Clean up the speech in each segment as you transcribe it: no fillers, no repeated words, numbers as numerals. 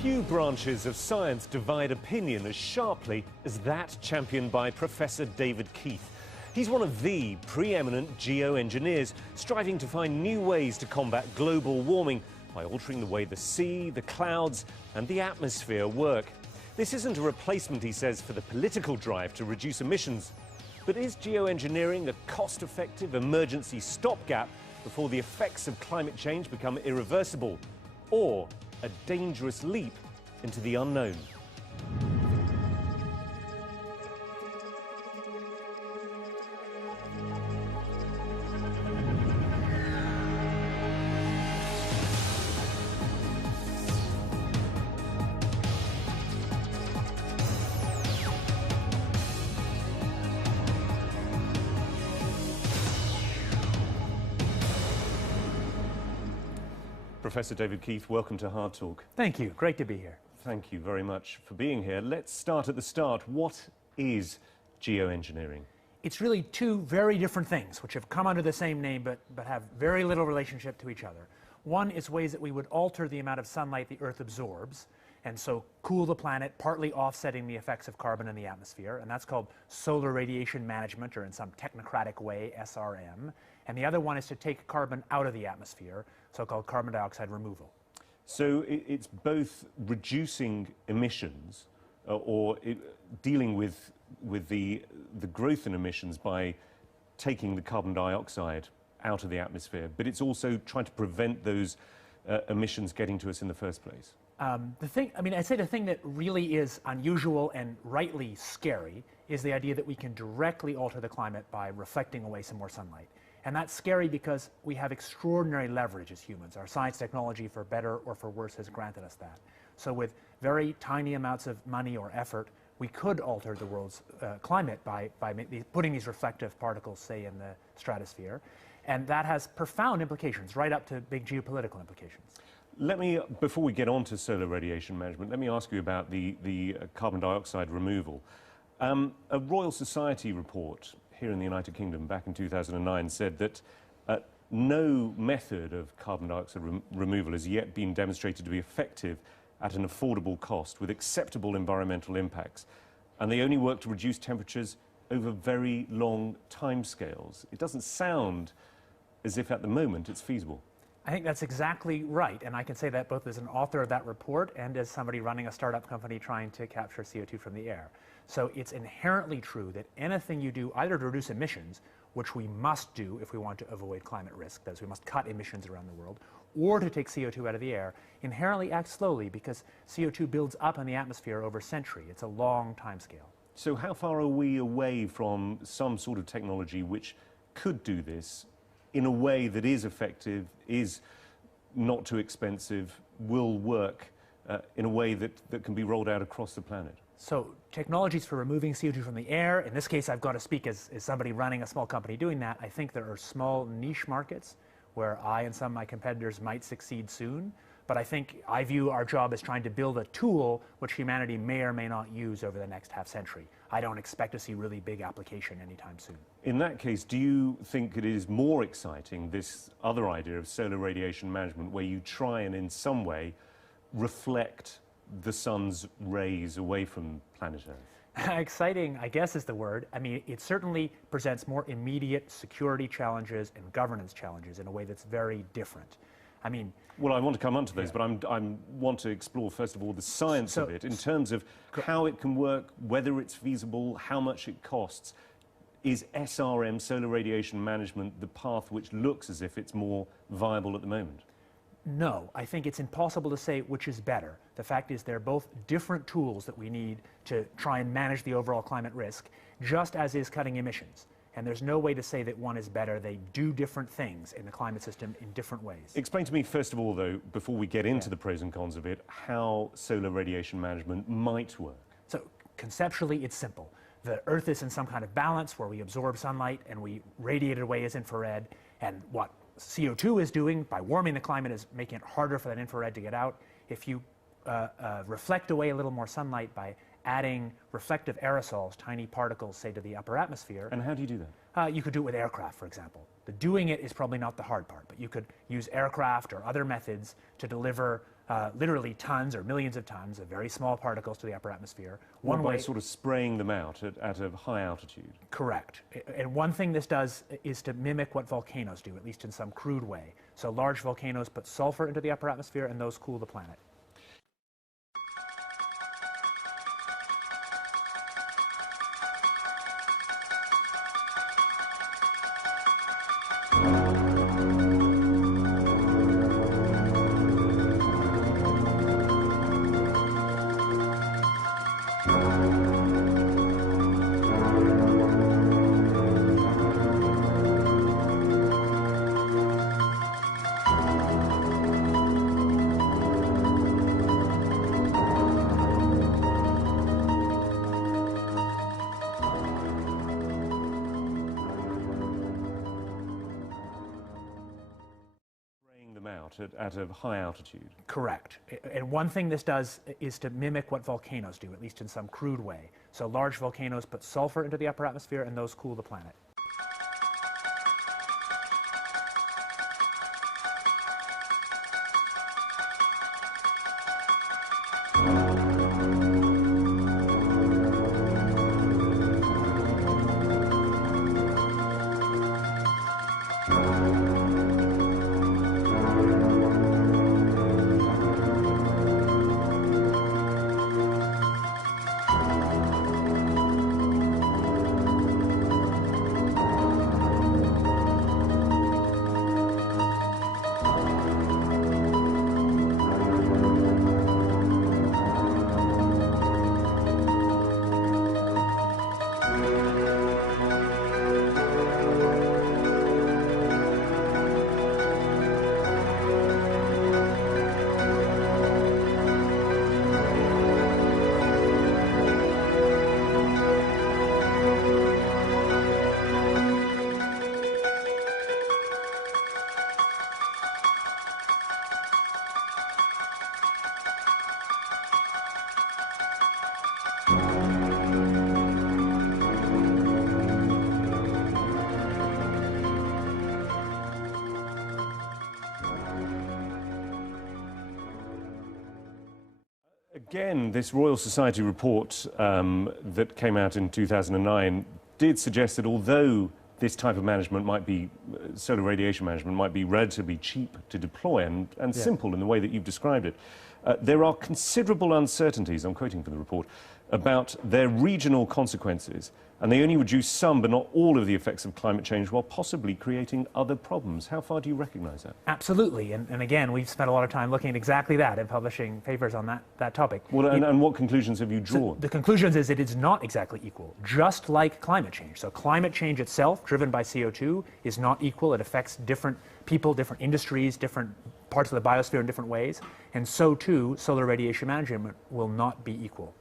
Few branches of science divide opinion as sharply as that championed by Professor David Keith. He's one of the preeminent geoengineers, striving to find new ways to combat global warming by altering the way the sea, the clouds and the atmosphere work. This isn't a replacement, he says, for the political drive to reduce emissions. But is geoengineering a cost-effective emergency stopgap before the effects of climate change become irreversible? Or a dangerous leap into the unknown? Professor David Keith, welcome to Hard Talk. Thank you. Great to be here. Thank you very much for being here. Let's start at the start. What is geoengineering? It's really two very different things, which have come under the same name but have very little relationship to each other. One is ways that we would alter the amount of sunlight the Earth absorbs, and so cool the planet, partly offsetting the effects of carbon in the atmosphere, and that's called solar radiation management, or in some technocratic way, SRM. And the other one is to take carbon out of the atmosphere, so-called carbon dioxide removal. So it's both reducing emissions or dealing with the growth in emissions by taking the carbon dioxide out of the atmosphere, but it's also trying to prevent those emissions getting to us in the first place. I'd say the thing that really is unusual and rightly scary is the idea that we can directly alter the climate by reflecting away some more sunlight. And that's scary because we have extraordinary leverage as humans. Our science technology, for better or for worse, has granted us that. So with very tiny amounts of money or effort, we could alter the world's climate by putting these reflective particles, say, in the stratosphere. And that has profound implications, right up to big geopolitical implications. Before we get on to solar radiation management, let me ask you about the carbon dioxide removal. A Royal Society report here in the United Kingdom back in 2009 said that no method of carbon dioxide removal has yet been demonstrated to be effective at an affordable cost with acceptable environmental impacts. And they only work to reduce temperatures over very long timescales. It doesn't sound as if at the moment it's feasible. I think that's exactly right, and I can say that both as an author of that report and as somebody running a startup company trying to capture CO2 from the air. So it's inherently true that anything you do either to reduce emissions, which we must do if we want to avoid climate risk, that is, we must cut emissions around the world, or to take CO2 out of the air, inherently acts slowly because CO2 builds up in the atmosphere over a century. It's a long time scale. So how far are we away from some sort of technology which could do this in a way that is effective, is not too expensive, will work in a way that can be rolled out across the planet? So technologies for removing CO2 from the air, in this case I've got to speak as somebody running a small company doing that. I think there are small niche markets where I and some of my competitors might succeed soon, but I view our job as trying to build a tool which humanity may or may not use over the next half century. I don't expect to see really big application anytime soon. In that case, do you think it is more exciting, this other idea of solar radiation management, where you try and in some way reflect the sun's rays away from planet Earth? Exciting, I guess, is the word. I mean, it certainly presents more immediate security challenges and governance challenges in a way that's very different. Well, I want to come on to those, but I want to explore, first of all, the science of it in terms of how it can work, whether it's feasible, how much it costs. Is SRM, solar radiation management, the path which looks as if it's more viable at the moment? No, I think it's impossible to say which is better. The fact is they're both different tools that we need to try and manage the overall climate risk, just as is cutting emissions. And there's no way to say that one is better. They do different things in the climate system in different ways. Explain to me, first of all, though, before we get into the pros and cons of it, how solar radiation management might work. So conceptually, it's simple. The Earth is in some kind of balance where we absorb sunlight and we radiate it away as infrared. And what CO2 is doing by warming the climate is making it harder for that infrared to get out. If you reflect away a little more sunlight by adding reflective aerosols, tiny particles, say, to the upper atmosphere. And how do you do that? You could do it with aircraft, for example. The doing it is probably not the hard part, but you could use aircraft or other methods to deliver literally tons or millions of tons of very small particles to the upper atmosphere. One way, sort of spraying them out at a high altitude. Correct. And one thing this does is to mimic what volcanoes do, at least in some crude way. So large volcanoes put sulfur into the upper atmosphere, and those cool the planet. At a high altitude. Correct. And one thing this does is to mimic what volcanoes do, at least in some crude way. So large volcanoes put sulfur into the upper atmosphere, and those cool the planet. Again, this Royal Society report that came out in 2009 did suggest that although this type of management might be, solar radiation management might be relatively cheap to deploy and simple in the way that you've described it, there are considerable uncertainties, I'm quoting from the report, about their regional consequences, and they only reduce some but not all of the effects of climate change while possibly creating other problems. How far do you recognise that? Absolutely, and again, we've spent a lot of time looking at exactly that and publishing papers on that topic. Well, and what conclusions have you drawn? So the conclusions is it is not exactly equal, just like climate change. So climate change itself, driven by CO2, is not equal. It affects different people, different industries, different parts of the biosphere in different ways, and so too, solar radiation management will not be equal.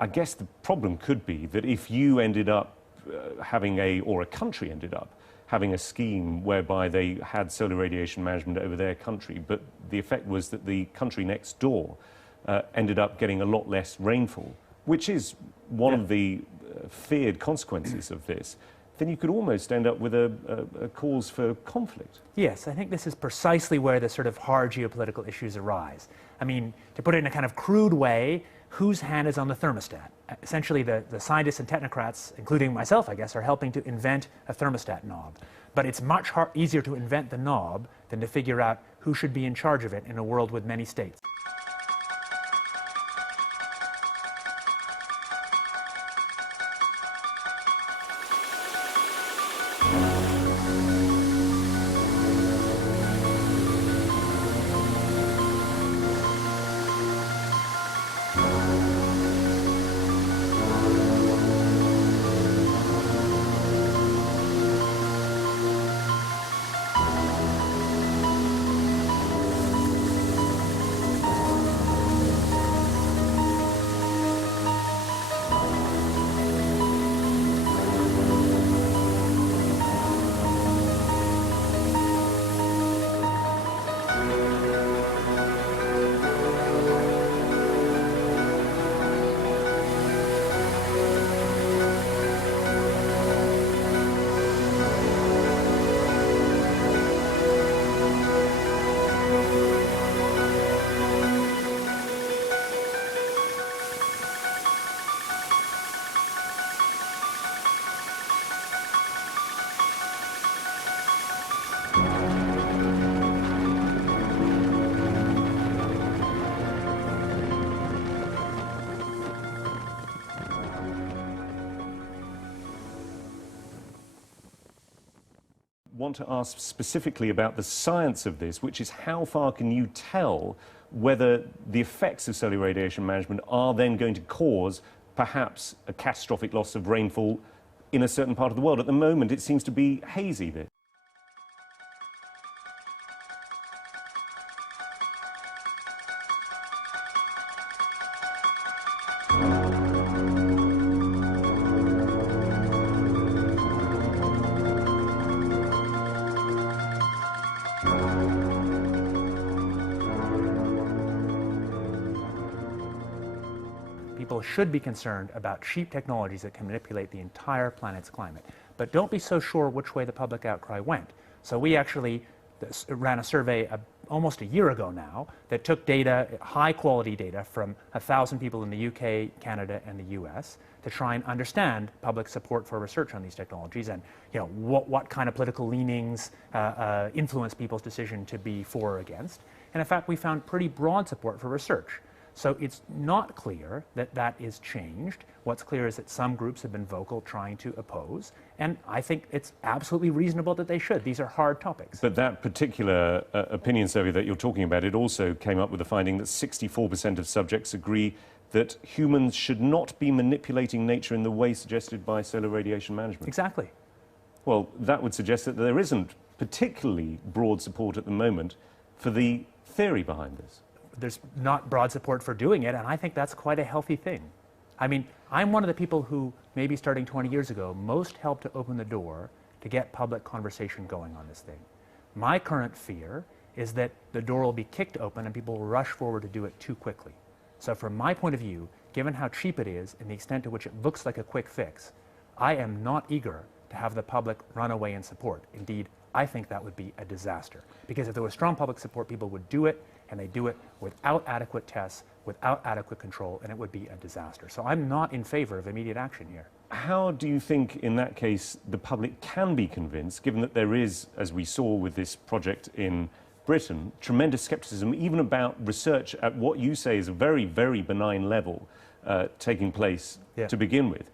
I guess the problem could be that if you ended up or a country ended up having a scheme whereby they had solar radiation management over their country, but the effect was that the country next door ended up getting a lot less rainfall, which is one of the feared consequences of this, then you could almost end up with a cause for conflict. Yes, I think this is precisely where the sort of hard geopolitical issues arise. I mean, to put it in a kind of crude way, whose hand is on the thermostat? Essentially, the scientists and technocrats, including myself, I guess, are helping to invent a thermostat knob. But it's much easier to invent the knob than to figure out who should be in charge of it in a world with many states. want to ask specifically about the science of this, which is how far can you tell whether the effects of solar radiation management are then going to cause perhaps a catastrophic loss of rainfall in a certain part of the world? At the moment, it seems to be hazy, this. People should be concerned about cheap technologies that can manipulate the entire planet's climate. But don't be so sure which way the public outcry went. So we actually ran a survey almost a year ago now that took data, high quality data, from 1,000 people in the UK, Canada, and the US to try and understand public support for research on these technologies and what kind of political leanings influence people's decision to be for or against. And in fact, we found pretty broad support for research. So it's not clear that that is changed. What's clear is that some groups have been vocal trying to oppose, and I think it's absolutely reasonable that they should. These are hard topics. But that particular opinion survey that you're talking about, it also came up with the finding that 64% of subjects agree that humans should not be manipulating nature in the way suggested by solar radiation management. Exactly. Well, that would suggest that there isn't particularly broad support at the moment for the theory behind this. There's not broad support for doing it, and I think that's quite a healthy thing. I mean, I'm one of the people who, maybe starting 20 years ago, most helped to open the door to get public conversation going on this thing. My current fear is that the door will be kicked open and people will rush forward to do it too quickly. So from my point of view, given how cheap it is and the extent to which it looks like a quick fix, I am not eager to have the public run away in support. Indeed, I think that would be a disaster. Because if there was strong public support, people would do it, and they do it without adequate tests, without adequate control, and it would be a disaster. So I'm not in favor of immediate action here. How do you think, in that case, the public can be convinced, given that there is, as we saw with this project in Britain, tremendous scepticism, even about research at what you say is a very, very benign level taking place to begin with?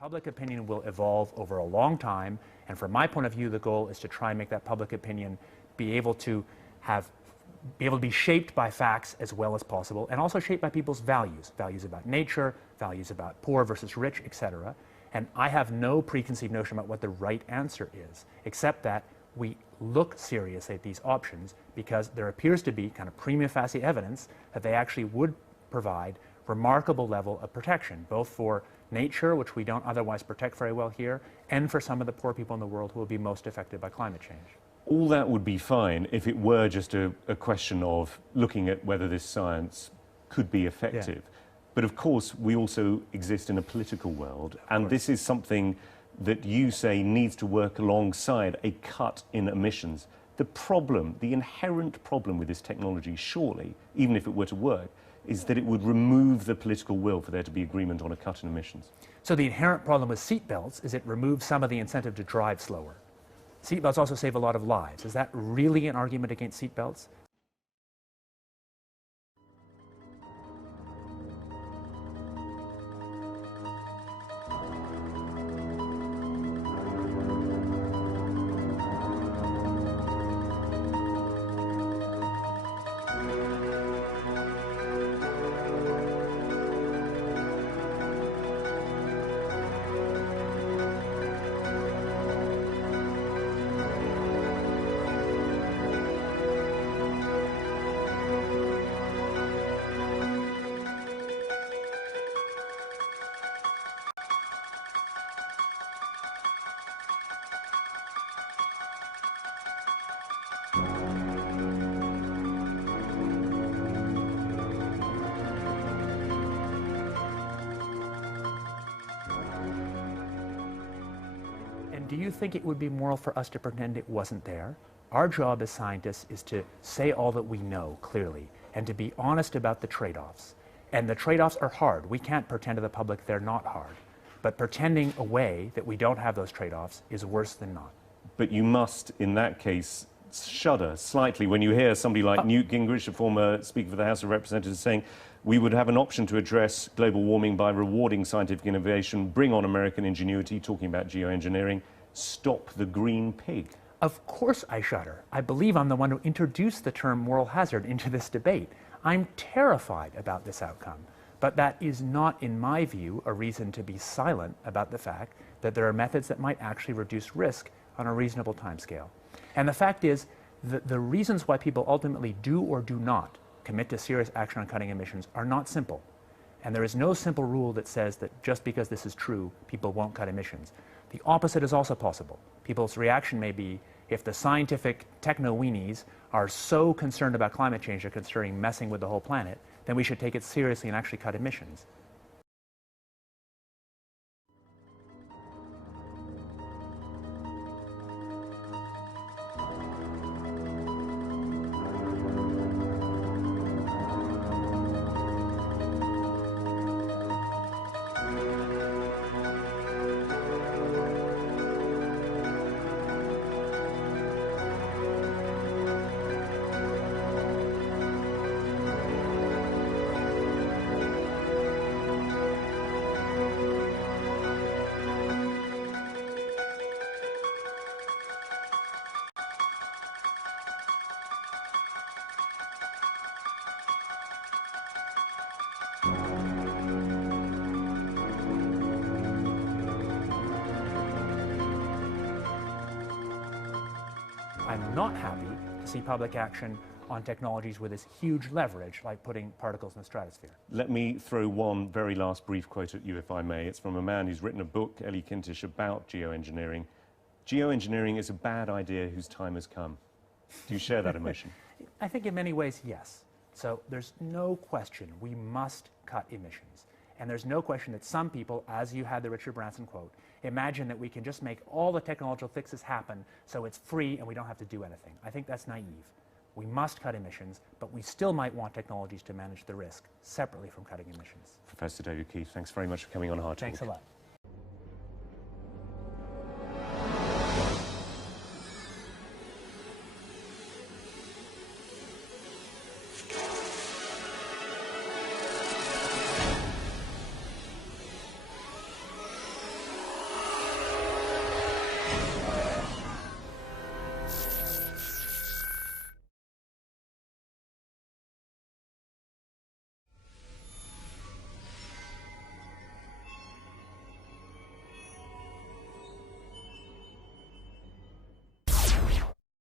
Public opinion will evolve over a long time, and from my point of view, the goal is to try and make that public opinion be able to be shaped by facts as well as possible, and also shaped by people's values about nature, values about poor versus rich, etc. And I have no preconceived notion about what the right answer is, except that we look seriously at these options because there appears to be kind of prima facie evidence that they actually would provide remarkable level of protection, both for nature, which we don't otherwise protect very well here, and for some of the poor people in the world who will be most affected by climate change. All that would be fine if it were just a question of looking at whether this science could be effective. Yeah. But of course, we also exist in a political world, and this is something that you say needs to work alongside a cut in emissions. The problem, the inherent problem with this technology, surely, even if it were to work, is that it would remove the political will for there to be agreement on a cut in emissions. So the inherent problem with seatbelts is it removes some of the incentive to drive slower. Seatbelts also save a lot of lives. Is that really an argument against seatbelts? do you think it would be moral for us to pretend it wasn't there? Our job as scientists is to say all that we know clearly and to be honest about the trade-offs. And the trade-offs are hard. We can't pretend to the public they're not hard. But pretending away that we don't have those trade-offs is worse than not. But you must, in that case, shudder slightly when you hear somebody like Newt Gingrich, a former Speaker for the House of Representatives, saying we would have an option to address global warming by rewarding scientific innovation, bring on American ingenuity, talking about geoengineering, stop the green pig. Of course I shudder. I believe I'm the one who introduced the term moral hazard into this debate. I'm terrified about this outcome. But that is not, in my view, a reason to be silent about the fact that there are methods that might actually reduce risk on a reasonable timescale. And the fact is, the reasons why people ultimately do or do not commit to serious action on cutting emissions are not simple. And there is no simple rule that says that just because this is true, people won't cut emissions. The opposite is also possible. People's reaction may be, if the scientific techno-weenies are so concerned about climate change they're considering messing with the whole planet, then we should take it seriously and actually cut emissions. I'm not happy to see public action on technologies with this huge leverage, like putting particles in the stratosphere. Let me throw one very last brief quote at you, if I may. It's from a man who's written a book, Ellie Kintish, about geoengineering. Geoengineering is a bad idea whose time has come. Do you share that emotion? I think in many ways, yes. So there's no question we must cut emissions. And there's no question that some people, as you had the Richard Branson quote, imagine that we can just make all the technological fixes happen so it's free and we don't have to do anything. I think that's naive. We must cut emissions, but we still might want technologies to manage the risk separately from cutting emissions. Professor David Keith, thanks very much for coming on Hard Talk. Thanks a lot.